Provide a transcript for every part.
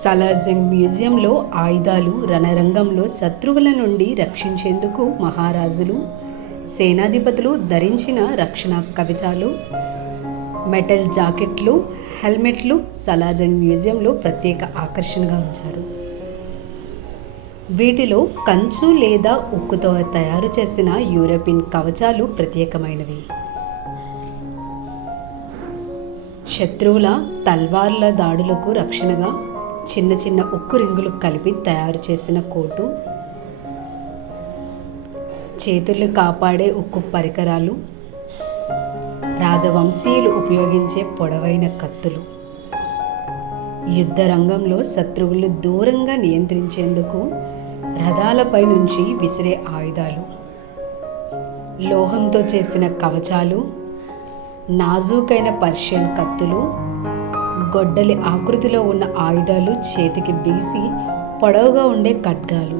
సలార్జంగ్ మ్యూజియంలో ఆయుధాలు, రణరంగంలో శత్రువుల నుండి రక్షించేందుకు మహారాజులు, సేనాధిపతులు ధరించిన రక్షణ కవచాలు, మెటల్ జాకెట్లు, హెల్మెట్లు సలార్జంగ్ మ్యూజియంలో ప్రత్యేక ఆకర్షణగా ఉంచారు. వీటిలో కంచు లేదా ఉక్కుతో తయారు చేసిన యూరోపియన్ కవచాలు ప్రత్యేకమైనవి. శత్రువుల తల్వార్ల దాడులకు రక్షణగా చిన్న చిన్న ఉక్కు రింగులు కలిపి తయారు చేసిన కోటు, చేతులు కాపాడే ఉక్కు పరికరాలు, రాజవంశీయులు ఉపయోగించే పొడవైన కత్తులు, యుద్ధ రంగంలో శత్రువులు దూరంగా నియంత్రించేందుకు రథాలపై నుంచి విసిరే ఆయుధాలు, లోహంతో చేసిన కవచాలు, నాజూకైన పర్షియన్ కత్తులు, గొడ్డలి ఆకృతిలో ఉన్న ఆయుధాలు, చేతికి బీసి పొడవుగా ఉండే ఖడ్గాలు.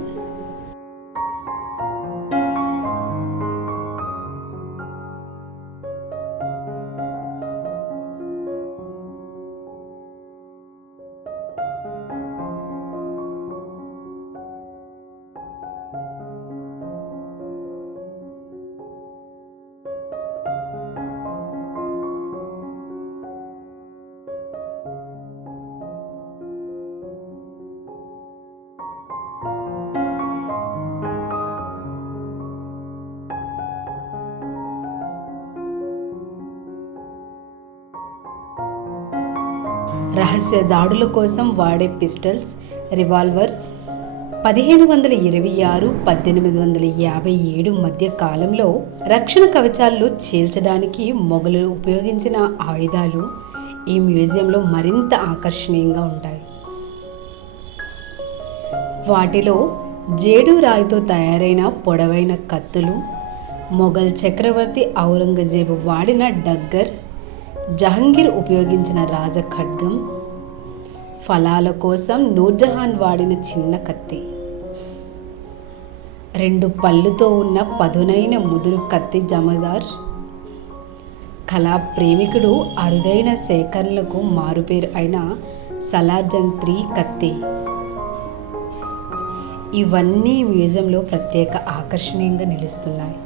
రహస్య దాడుల కోసం వాడే పిస్టల్స్, రివాల్వర్స్ 1526-1857 మధ్య కాలంలో రక్షణ కవచాల్లో చేల్చడానికి మొఘలులు ఉపయోగించిన ఆయుధాలు ఈ మ్యూజియంలో మరింత ఆకర్షణీయంగా ఉంటాయి. వాటిలో జేడు రాయితో తయారైన పొడవైన కత్తులు, మొఘల్ చక్రవర్తి ఔరంగజేబు వాడిన డగ్గర్, జహంగీర్ ఉపయోగించిన రాజ ఖడ్గం, ఫలాల కోసం నూర్జహాన్ వాడిన చిన్న కత్తి, 2 పళ్ళుతో ఉన్న పదునైన ముదురు కత్తి జమదార్, కళా ప్రేమికుడు అరుదైన సేకరణలకు మారుపేరు అయిన సలార్జంగ్ 3 కత్తి. ఇవన్నీ మ్యూజియంలో ప్రత్యేక ఆకర్షణీయంగా నిలుస్తున్నాయి.